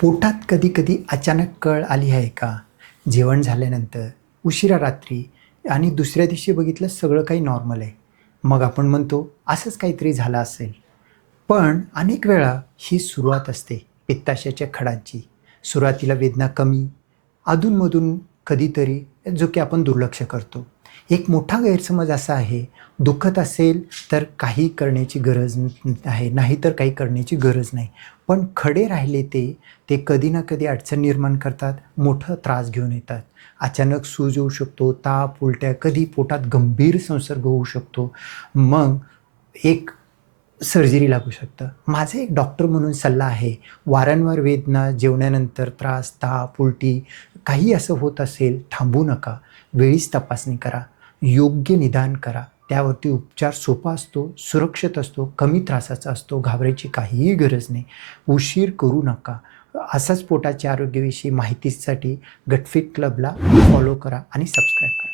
पोटात कधी-कधी अचानक कळ आली आहे का? जेवण झाल्यानंतर, उशिरा रात्री आणि दुसऱ्या दिवशी बघितलं सगळं काही नॉर्मल आहे. मग आपण म्हणतो असंच काहीतरी झालं असेल. पण अनेक वेळा ही सुरुवात असते पित्ताशयाच्या खडांची. सुरुवातीला वेदना कमी, अधूनमधून कधीतरी जो की आपण दुर्लक्ष करतो. एक मोठा गैरसमज असा आहे, दुखत असेल तर काही करण्याची गरज आहे, नाहीतर काही करण्याची गरज नाही. पण खडे राहिले ते कधी ना कधी अडचण निर्माण करतात, मोठा त्रास घेऊन येतात. अचानक सूज येऊ शकतो, ताप, उलट्या, कधी पोटात गंभीर संसर्ग होऊ शकतो. मग एक सर्जरी लागू शकतं. माझा एक डॉक्टर म्हणून सल्ला आहे, वारंवार वेदना, जेवणानंतर त्रास, ताप, उलटी काही असं होत असेल, थांबू नका. वेळीच तपासणी करा. योग्य निदान करा. त्यावरती उपचार सोपा असतो, सुरक्षित असतो, कमी त्रासाचा असतो. घाबरायची काहीही गरज नाही. उशीर करू नका. असाच पोटाच्या आरोग्याविषयी माहितीसाठी गटफिट क्लबला फॉलो करा आणि सबस्क्राईब करा.